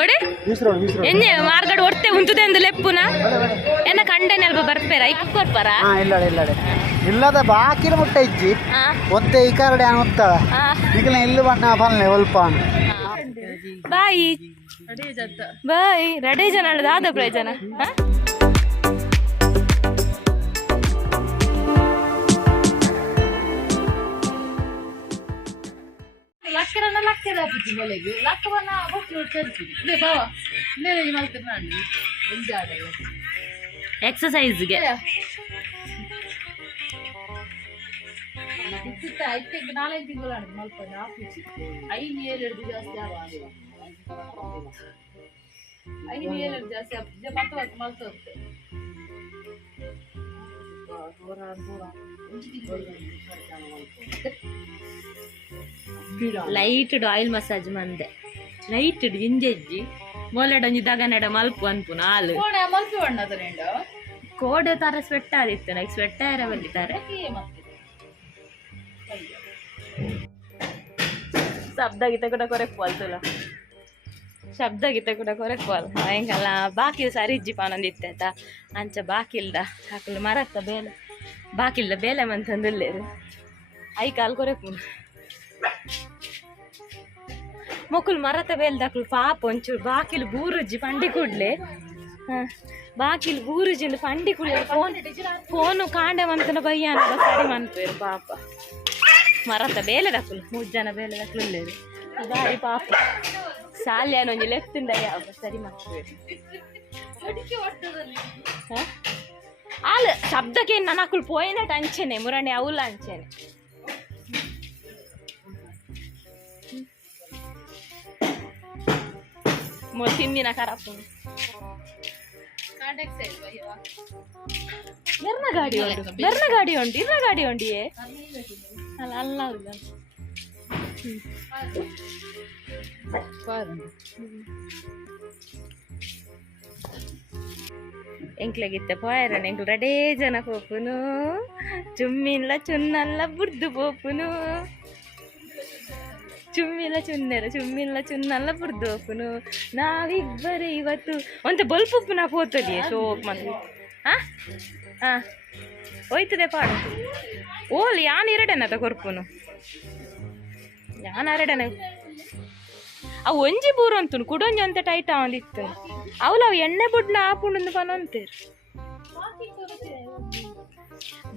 ಓಡಿ ಎನ್ನೆ ಮಾರ್ಗಡ್ ಒಟ್ಟೆ ಉಂಟುದೆ ಅಂದು ಲೆಪ್ಪುನ ಎನ್ನ ಕಂಡೆನೆ ಅಲ್ಪ ಬರ್ಪೇರ ಐಕ್ ಕೊರ್ಪರ ಇಲ್ಲದ ಬಾಕಿಲ ಮುಟ್ಟ ಇಜ್ಜಿ ಒತ್ತೆ ಈ ಕರಡೆ ಅನುತ್ತವ ಈಗಲ ಇಲ್ಲು ಬಣ್ಣ ಫಲ್ನೆ ಒಲ್ಪ ಬಾಯಿ ಬಾಯಿ ರಡೇ ಜನ ಆದ ಪ್ರಯೋಜನ ಎಕ್ಸಸೈಸ್ಗೆ ನಾಲ್ಕು ತಿಂಗಳು ಮಲ್ಪನೆ ಆಫೀಸ್ 5-7 ಜಾಸ್ತಿ ಜಾಸ್ತಿ ಮತ್ತೆ ಮಲ್ತೋಗ್ತದೆ ಲೈಟ್ ಆಯಿಲ್ ಮಸಾಜ್ ಮಂದೆ ಲೈಟ್ ಜಿಂಜೆಜ್ಜಿ ಮೊಲೆಡೊಂಜಿ ದಗನೆಡ ಮಲ್ಪು ಅನ್ಪುನ ಹಾಲು ಮಲ್ಪು ಬಣ್ಣದ ಕೋಡೆ ತರ ಸ್ವೆಟ್ಟರ್ ಇತ್ತು ನೈಕ್ ಸ್ವೆಟ್ಟರ್ ಬಲ್ಲಿತಾರೆ ಶಬ್ದ ಗೀತೆ ಕೂಡ ಕೊರೆಕ್ವಲ್ತಲ್ಲ ಶಬ್ದ ಗೀತೆ ಕೂಡ ಕೊರೆಕ್ವಲ್ ಹೆಂಗಲ್ಲ ಬಾಕಿ ಸರಿ ಇಜ್ಜಿ ಪಾನೊಂದು ಇತ್ತ ಅಂಚ ಬಾಕಿಲ್ದ ಹಾಕಲು ಮರತ್ತ ಬೇಲೆ ಬಾಕಿಲ್ದ ಬೇಲೆ ಮಂತಂದಿಲ್ಲೇರು ಐ ಕಾಲು ಕೊರೆಕ್ಕು ಮೊಕ್ಕಲು ಮರತ ಬೇಲ್ದಾಕ್ಲು ಪಾಪ ಒಂಚೂರು ಬಾಕಿಲು ಬೂರುಜ್ಜಿ ಪಂಡಿ ಕೂಡ್ಲೆ ಬಾಕಿಲು ಬೂರುಜಿಂದು ಪಂಡಿ ಕೂಡ್ಲೆ ಫೋನು ಕಾಂಡೆ ಮಂತನ ಬಯ್ಯ ಅನ್ನೋ ಸರಿ ಮನ್ಪೇರು ಪಾಪ ಮರತ ಬೇಲೆ ದಕ್ಕಲು 3 ಜನ ಬೇಲೆ ದಕ್ಕಲು ಇಲ್ಲೇರು ಬಾರಿ ಪಾಪ ಸಾಲ್ಯಾನೊಂಜಿ ಲೆಫ್ಟಿಂದ ಯಾವ ಸರಿ ಮನ್ಪೇರು ಆಲ್ ಶಬ್ದಕ್ಕೆ ನನ್ನ ಹಾಕಲು ಪೋಯಿನ ಅಂಚೆನೆ ಮುರಣೆ ಅವಲ್ಲ ಅಂಚೆನೆ ತಿಂದಿನ ಖರಾಬ್ ಬೆರ್ನ ಗಾಡಿ ಉಂಟು ಇರ್ನ ಗಾಡಿ ಉಂಡಿಯೇ ಅಲ್ಲ ಅಲ್ಲ ಎಂಕ್ಲೆಗಿತ್ತ ಪೋಯರನ್ ಎಂಕ್ಲು ರಡೇ ಜನ ಪೋಪುನು ಚುಮ್ಮಿಲ್ಲ ಚುನ್ನಲ್ಲ ಬುರ್ದು ಪೋಪುನು ಚುಮ್ಮಿಲ್ಲ ಚುನ್ನಲ್ಲ ಬುರ್ದು ಹೋಪುನು ನಾವಿಬ್ಬರೇ ಇವತ್ತು ಒಂತ ಬಲ್ಪುಪ್ಪು ನಾ ಪೋತದಿ ಶೋಕ್ ಮಂದಿ ಹೋಯ್ತದೆ ಪಾಡು ಓಲ್ ಯಾನ್ ಎರಡನತ ಕೊರ್ಪುನು ಯಾನ್ ಎರಡನ ಅವು ಒಂಜಿ ಬೂರು ಅಂತುನು ಕುಡೊಂಜಿ ಅಂತ ಟೈಟ್ ಆವಂದಿತ್ತು ಅವಳು ಅವು ಎಣ್ಣೆ ಬುಡ್ನ ಆಪುಂಡು ಪನೊಂತೇರು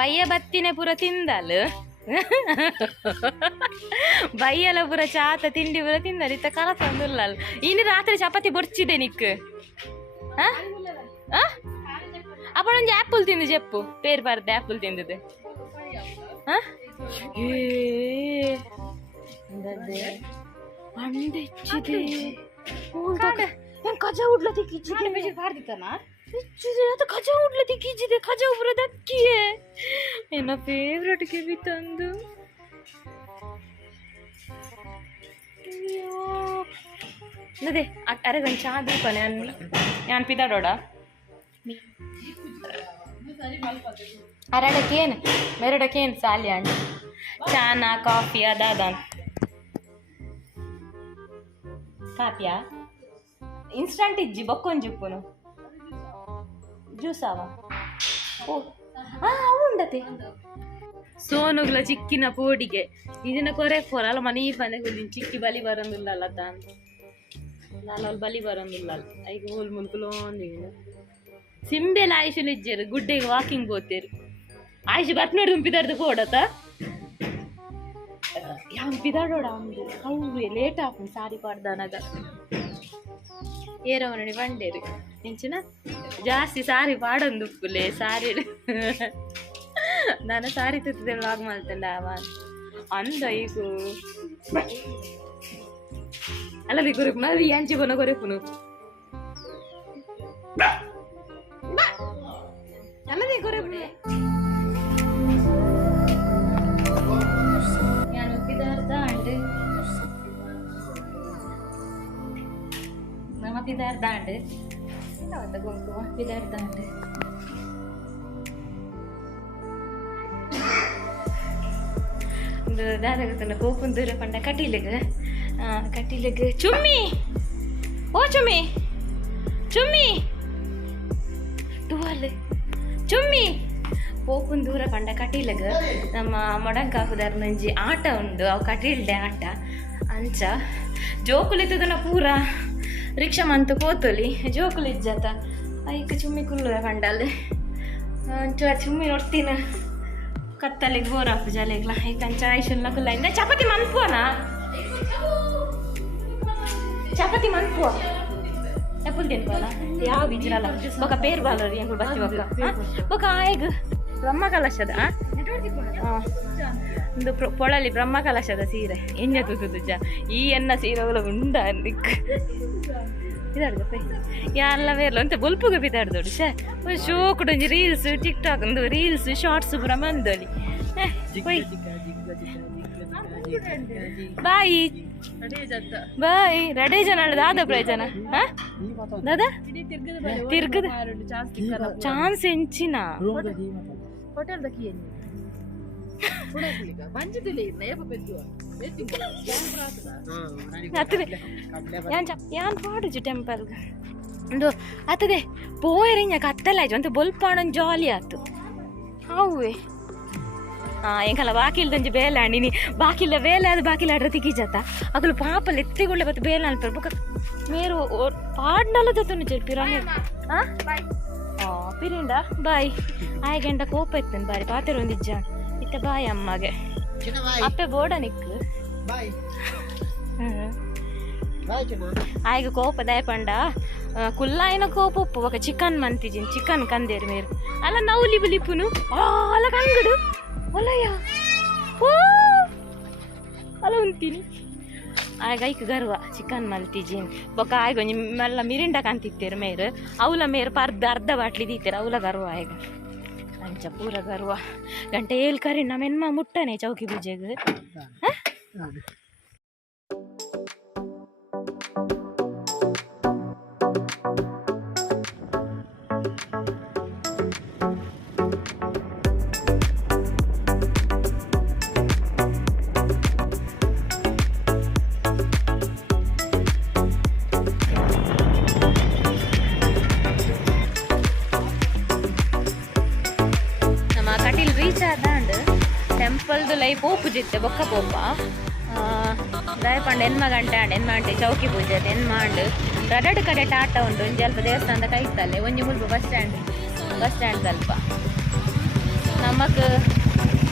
ಬಯ್ಯ ಬತ್ತಿನ ಪುರ ತಿಂದಲ್ ಬಯ್ಯಲ ಪುರ ಚಾತ ತಿಂಡಿ ಪುರ ತಿಂದಲ್ ಇತ್ತ ಕಲ ತಂದುಲ್ಲ ಇನ್ನು ರಾತ್ರಿ ಚಪಾತಿ ಬೊರ್ಚಿದೆ ನಿಕ್ ಅಪ್ಪಳೊಂದು ಆ್ಯಪಲ್ ತಿಂದು ಜಪ್ಪು ಪೇರು ಬಾರ್ದು ಆ್ಯಪಲ್ ತಿಂದದ್ದು ಅಂಡೆಚ್ಚಿದೆ ಕಜ ಉಡ್ಲ ತಿಕ್ಕಿಚ್ಚಿದೆ ಬಾರ್ದಿತ್ತಾನ ಇಚ್ಚಿದೆ ಅದು ಕಜ ಉಡ್ಲ ತಿಕ್ಕಿಚ್ಚಿದೆ ಕಜ ಉಬ್ರ ದಕ್ಕಿಯೇ ಎನ್ನ ಫೇವ್ರೆಟ್ ಕಿವಿ ತಂದು ಅದೇ ಅರೆಗೊಂದು ಚಾ ದೀಪನೆ ನಾನು ಪಿದಾಡೋಡ ಅರಡಕ್ಕೇನು ಮೆರಡಕ್ಕೇನು ಸಾಲಿ ಅಂಡಿ ಚಾನ ಕಾಫಿ ಅದಾದ ಕಾಪಿಯಾ ಇನ್ಸ್ಟಂಟ್ ಇಜ್ಜಿ ಬೊಕ್ಕೊಂಜಿ ಉಪ್ಪುನು ಜ್ಯೂಸ್ ಅವ ಓ ಅವು ಉಂಡತೆ ಸೋನುಗ್ಲ ಚಿಕ್ಕಿನ ಪೋಡಿಗೆ ಇದನ್ನ ಕೊರೆಕ್ಕೋರ ಅಲ್ಲ ಮನೆ ಪನೆ ಚಿಕ್ಕಿ ಬಲಿ ಬರೋದಿಲ್ಲ ತಾನು ನಾನು ಬಲಿ ಬರೋದಿಲ್ಲ ಐದು ಹೋಲ್ ಮುಲ್ಕುಲೋಂದು ಸಿಂಬೆಲ ಆಯುಷಲು ಇಜ್ಜರು ಗುಡ್ಡೆಗೆ ವಾಕಿಂಗ್ ಹೋಗ್ತೇರು ಆಯುಷ್ ಬತ್ ನೋಡಿ ಉಂಪಿದಾರ್ದು ಕೊಡತ್ತ ಹಂಪಿದಾಡೋಡ ಒಂದು ಹೌದು ಲೇಟ್ ಆಪು ಸಾರಿ ಪಾಡ್ದಾನಾಗ ಏರವನಡಿ ಬಂಡೇರು ಇಂಚಿನ ಜಾಸ್ತಿ ಸಾರಿ ಪಾಡೊಂದು ಉಪ್ಪುಲೆ ಸಾರಿ ನಾನು ಸಾರಿ ತುತ್ತಿದೆ ವ್ಲಾಗ್ ಮಾಡ್ತಂಡ ಅವ ಅಂದ ಈಗ ಅಲ್ಲ ಬಿ ಕೊರೆಪುನು ಅದು ಎಂಚಿ ಕೊನ ಕೊರೆಪುನು ಅಲ್ಲದೆ ಕೊರೆಪುನು ನಾನು ಒಪ್ಪಿದಾರ್ದ ಅಂಡು ನಮ್ಮ ಪಿದಾರ್ದ ಅಂಡು ಅವತ್ತ ಗೊಂಕು ಪಿದಾರ್ದ ಅಂಡು ದಾರ ಗೊತ್ತಲ್ಲ ಕೋಪುನ್ ದೂರ ಪಂಡ ಕಟೀಲಿಗೆ ಕಟೀಲಿಗೆ ಚುಮ್ಮಿ ಓ ಚುಮ್ಮಿ ಚುಮ್ಮಿ ಟುವಲ್ ಚುಮ್ಮಿ ಪೋಪುನ್ ದೂರ ಪಂಡ ಕಟೀಲಗ ನಮ್ಮ ಮೊಡಂಕಾಪುದಾರ ನಂಜಿ ಆಟ ಉಂಡು ಅವು ಕಟೀಲ್ಡೆ ಆಟ ಅಂಚ ಜೋಕುಲಿತ್ತದನ ಪೂರ ರಿಕ್ಷಾ ಮಂತು ಪೋತೊಲಿ ಜೋಕುಲಿಜ್ಜಾತ ಐಕ್ ಚುಮ್ಮಿ ಕುಲ್ಲು ಪಂಡಲ್ಲಿ ಅಂಚ ಚುಮ್ಮಿ ನೋಡ್ತೀನ ಕತ್ತಲಿಗೆ ಬೋರಾಪು ಜಲೆಗ್ಲ ಐಕಂಚ ಆಯ್ಶುಲ್ಲ ಕುಲ್ಲ ಇಂದ ಚಪಾತಿ ಮನ್ಪುವನಾ ಚಪಾತಿ ಮನ್ಪುವ ಎಪ್ಪಲ್ ತಿನ್ಪಲ್ಲ ಯಾವ ಬಿಜ್ರಲ್ಲ ಬೊಕ ಪೇರ್ ಬಾಲರಿ ಎಂಕು ಬತ್ತಿ ಬೊಕ ಆಯ್ಗ ಬ್ರಹ್ಮ ಕಲಶದ ಒಂದು ಪೊಳಲಿ ಬ್ರಹ್ಮ ಕಲಶದ ಸೀರೆ ಎಂಜ ತುಜ ಈ ಎನ್ನ ಸೀರೆಗಳ ಉಂಡ ಅಂದಿಕ್ ಇದಾಡ್ಗಪ್ಪ ಯಾರೆಲ್ಲ ಬೇರ್ಲ ಅಂತ ಬೊಲ್ಪುಗ ಬಿದ್ದಾಡ್ದೋಡು ಶೇ ಶೋಕುಡೊಂಜಿ ರೀಲ್ಸ್ ಟಿಕ್ ಟಾಕ್ ಒಂದು ರೀಲ್ಸ್ ಶಾರ್ಟ್ಸ್ ಪೂರ ಮಂದೋಲಿ ಬಾಯ್ ಬಾಯ್ ರಡೇ ಜನ ದಾದ ಪ್ರಯೋಜನ ದಾದಾ ತಿರ್ಗದ ಚಾನ್ಸ್ ಎಂಚಿನ ಹೋಟೆಲ್ ದಕ್ಕಿ ಯಾನ್ ಪಾಡುಜು ಟೆಂಪಲ್ ಒಂದು ಅತ್ತದೆ ಪೋಯರಿಂಜ ಕತ್ತಲಾಯ್ತು ಅಂತ ಬೊಲ್ಪಾಣನ್ ಜಾಲಿ ಆಯ್ತು ಹೌವೇ ಎಂಕಲ್ಲ ಬಾಕಿಲ್ದಂಜಿ ಬೇಲೆ ಆಂಡಿನಿ ಬಾಕಿಲ್ಲ ಬೇಲೆ ಅದು ಬಾಕಿಲ್ಲ ಆಡ್ರ ತಿಕ್ಕಿಜತ್ತ ಅಗಲು ಪಾಪಲ್ ಎತ್ತಿಗೊಳ್ಳೆ ಬತ್ತು ಬೇಲೆ ಅನ್ಪರು ಬುಕ್ಕ ಮೇರು ಪಾಡ್ನಲ್ಲ ಜೊತೆ ಚೆಲ್ಪಿರ ಪಿರಿಂಡ ಬಾಯ್ ಆಯ್ ಗಂಟ ಕೋಪ ಇತ್ತನ್ ಬಾರಿ ಪಾತೆರ ಒಂದಿಜ್ಜ ಇತ್ತ ಬಾಯ್ ಅಮ್ಮಗೆ ಅಪ್ಪೆ ಬೋಡ ನಿಕ್ಕು ಆಯ್ಗ ಕೋಪ ದಯಪಂಡ ಕುಲ್ಲಾಯಿನ ಕೋಪ ಉಪ್ಪು ఒక ಚಿಕನ್ ಮಂತಿಜಿನ್ ಚಿಕನ್ ಕಂದೇರು ಮೇರು ಅಲ್ಲ ನೌಲಿ ಬಲಿಪುನು ಅಲ್ಲ ಕಂಗಡು ಅಲ್ಲಯ್ಯ ಅಲ್ಲ ಉಂತೀನಿ ಆಗ ಐಕ್ ಗರ್ವ ಚಿಕನ್ ಮಲ್ತಿಜಿನ್ ಬೊಕ್ಕ ಆಯ್ಗ ಒಂಜಿ ಮೆಲ್ಲ ಮಿರಿಂಡ ಕಂತಿತ್ತೇರು ಮೇರು ಅವಲ ಮೇರು ಅರ್ಧ ಬಾಟ್ಲಿ ದೀತೇರು ಅವಲ ಗರ್ವ ಆಯ್ಗ ಅಂಚ ಪೂರ ಗರ್ವ ಗಂಟೆ ಏಲ್ ಕರಿ ನಮ್ಮೆನ್ಮ ಮುಟ್ಟನೆ ಚೌಕಿ ಪೂಜೆಗೆ ಟೆಂಪಲ್ದು ಲೈ ಪೋಪುಜಿತ್ತೆ ಬೊಕ್ಕ ಪೋಪ ದಯಪಂಡು ಎನ್ಮ ಗಂಟೆ ಚೌಕಿ ಪೂಜೆ ಎನ್ಮಾಂಡು ರಡಡ್ ಕಡೆ ಟಾಟ ಉಂಟು ಒಂಜಿ ಅಲ್ಪ ದೇವಸ್ಥಾನದ ಕೈತಲ್ಲೆ ಒಂಜಿ ಮುಲ್ಪ ಬಸ್ ಸ್ಟ್ಯಾಂಡ್ ಸ್ವಲ್ಪ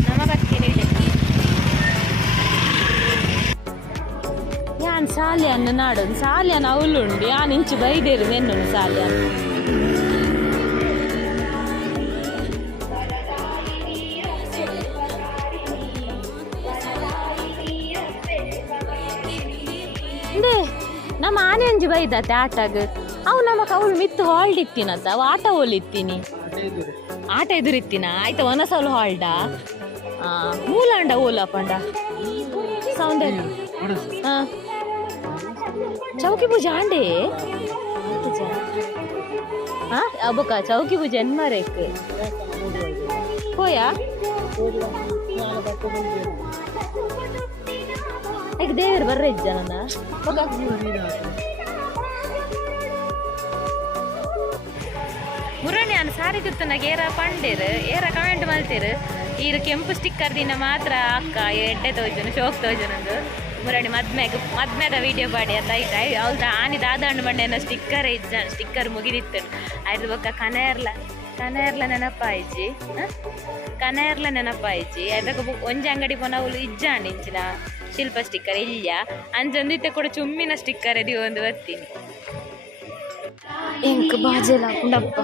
ನಮಗತ್ತೀನಿ ಯಾನ್ ಸಾಲಿಯನ್ನು ನಾಡೋದು ಸಾಲಿಯನ್ನು ಅವಳುಂಡು ಯಾನ್ ಇಂಚು ಬೈದೇರು ನೆನ್ನು ಸಾಲಿಯನ್ನು ನಮ್ಮ ಆನೆ ಅಂಜಿ ಬೈದತ್ತೆ ಆಟಾಗ ಅವು ನಮಕ್ ಅವಳು ಮಿತ್ತು ಹಾಲ್ಡ್ ಇತ್ತಿನತ್ತ ಅವು ಆಟ ಹೋಲಿತ್ತೀನಿ ಆಟ ಎದುರಿತ್ತಿನ ಆಯ್ತಾ ಒನಸಲು ಹಾಲ್ಡ ಮೂಲಾಂಡ ಓಲಪ್ಪಂಡ ಸೌಂಡ್ ಚೌಕಿ ಪೂಜೆ ಆಂಡೆ ಅಬ್ಬಕ್ಕ ಚೌಕಿ ಪೂಜೆ ಎನ್ಮಾರೇಕ್ ಹೋಯಾ ಈಗ ದೇವರು ಬರ್ರ ಇಜ್ಜನ ಮುರಣಿ ಅನ್ನ ಸಾರಿ ಗೊತ್ತನಾಗ ಏರ ಪಂಡೇರು ಏರ ಕಮೆಂಟ್ ಮಾಡ್ತೀರು ಈಗ ಕೆಂಪು ಸ್ಟಿಕ್ಕರ್ ದಿನ ಮಾತ್ರ ಅಕ್ಕ ಎಡ್ಡೆ ತೋಜನು ಶೋಕ್ ತೋಜನಂದು ಮುರಣಿ ಮದ್ಮೆದ ವಿಡಿಯೋ ಪಾಡಿ ಅಂತ ಅವ್ದ ಆನಿದ ಆದಾಂಡು ಬಂಡೆ ಸ್ಟಿಕ್ಕರ್ ಇಜ್ಜ ಸ್ಟಿಕ್ಕರ್ ಮುಗಿದಿತ್ತು ಅದ್ರ ಬೊಕ್ಕ ಕನೆಯರ್ಲ ನೆನಪಾಯ್ಜಿ ಅದಕ್ಕೆ ಒಂಜಿ ಅಂಗಡಿ ಪೋನವುಲು ಇಜ್ಜಾಂಡ್ ಇಂಚಿನ ಶಿಲ್ಪ ಸ್ಟಿಕ್ಕರ್ ಇಲ್ಲ ಅಂಜೊಂದಿತ್ತೆ ಕೂಡ ಚುಮ್ಮಿನ ಸ್ಟಿಕ್ಕರ್ ಎದಿ ಒಂದು ಬರ್ತೀನಿ ಎಂಕ್ ಬಾಜೆಲ್ಲ ಹಾಕೊಂಡಪ್ಪ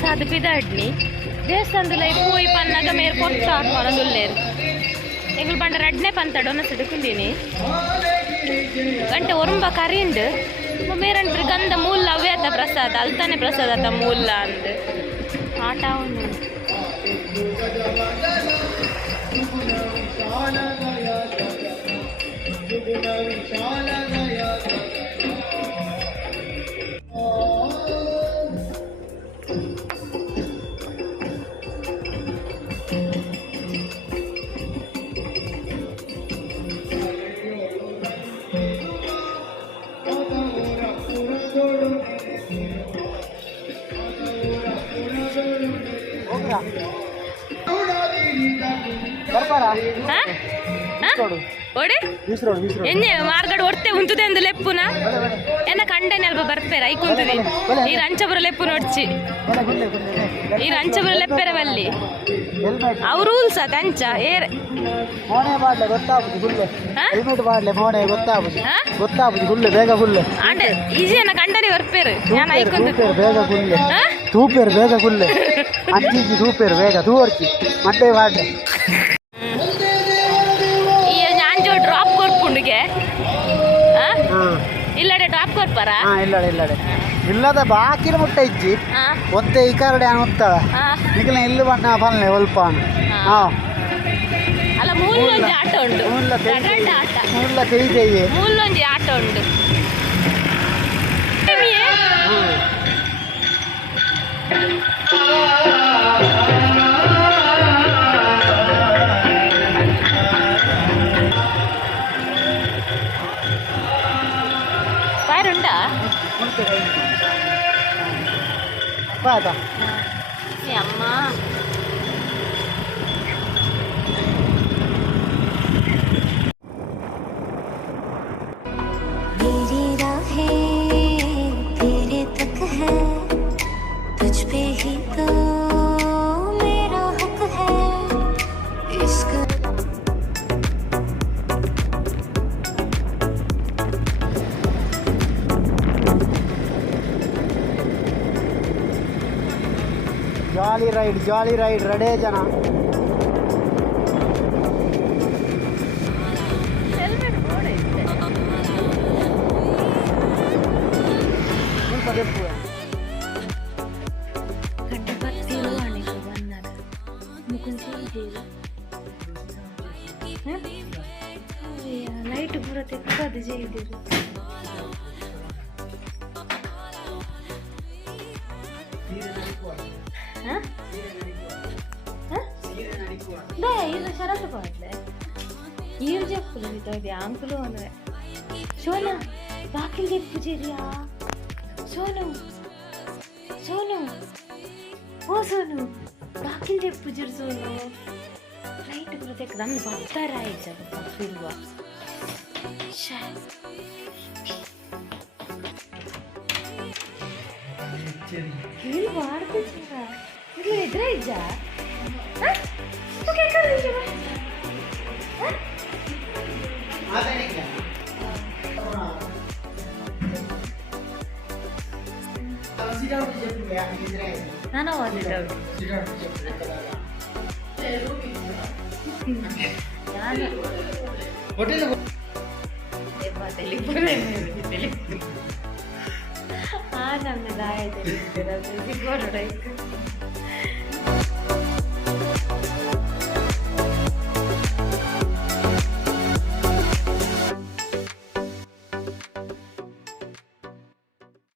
ಪ್ರಸಾದ ಪಿದಾಡ್ನಿ ದೇವಸ್ಥಾನದ ಪೋಯಿ ಪನ್ನಾಗ ಮೇರ್ ಕೊಟ್ಟು ಹಾಕೋಣದುಲ್ಲೇರು ಎಂಗಳು ಪಂಡ ರಡ್ನೆ ಪಂತಡು ಒನ್ನ ಸಿಡುಕುಂದೀನಿ ಗಂಟೆ ಒರಂಬ ಕರಿಂಡು ಮೇರಂಟ್ರಿ ಗಂಧ ಮೂಲ ಅವೇ ಅತ್ತ ಪ್ರಸಾದ ಅಲ್ತಾನೆ ಪ್ರಸಾದ ಅತ್ತ ಮೂಲ ಅಂದ್ ಆಟ ಅವನು ಓಡಿ ಎನ್ನೆ ಮಾರ್ಗಡ್ ಒಡ್ತೆ ಉಂತುದೆ ಅಂದು ಲೆಪ್ಪುನ ಎನ್ನ ಕಂಡನೆ ಅಲ್ಪ ಬರ್ಪೇರ ಐ ಕುಂತುದಿ ಈ ರಂಚಪುರ ಲೆಪ್ಪು ನೋಡ್ಚಿ ಈ ರಂಚಪುರ ಲೆಪ್ಪೆರ ಬಲ್ಲಿ ಅವ್ರು ರೂಲ್ಸ್ ತಂಚ ಏರ್ ಆಂಡೆ ಈಜಿಯನ್ನ ಕಂಡನೆ ಬರ್ಪೇರು ನಾನು ಐ ಕುಂತು ತೂಪೇರು ಬೇಗ ಕುಲ್ಲೆ ಅಂಚಿಂಚಿ ತೂಪೇರು ಬೇಗ ತೂವರ್ಚಿ ಮತ್ತೆ ಬಾಡ್ಲೆ ಡ್ರಾಪ್ ಕೊರ್ಪುಂಡಿಗೆ ಇಲ್ಲಡೆ ಡ್ರಾಪ್ ಕೊರ್ಪಾರ ಇಲ್ಲದ ಬಾಕಿನ ಮುಟ್ಟ ಇಜ್ಜಿ ಒತ್ತೆ ಈ ಕರಡೆ ಅನುತ್ತವ ನಿಖಿಲ ಇಲ್ಲು ಬಣ್ಣ ಪಲ್ಲೆ ಒಲ್ಪ ಅಲ್ಲ ಮೂಲೊಂಜಿ ಆಟ ಉಂಡು ಮೂಲ ಕೈದೆಯೇ ಮೂಲೊಂಜಿ ಆಟ ಉಂಡು പാരുണ്ടാ അമ്മ मेरी राहें तेरे तक है तुझ पे ही तो मेरा हक है इश्क ಜಾಲಿ ರೈಡ್ ರೆಡೇ ಜನ ನೈಟ್ ಪೂರ ತೆಕ್ಕದು ಜೈದಿರು ಇದು ಶರತ್ ಪಾಡ್ಲೆ ಈರು చెప్పులు ఇది ఆంకులు అనవే సోనా బాకిల్ చెప్పు చేరియా సోను సోను ఓ సోను బాకిల్ చెప్పు జరు సోను నైట్ ప్రత్యేక నన్ను బత్తారా ఇచ్చారు ఫీల్వా ఫీల్ వాడుతుందా ఇట్లా ఎదురైజా ನಾನು ನಮ್ಮದಾಯ್ತು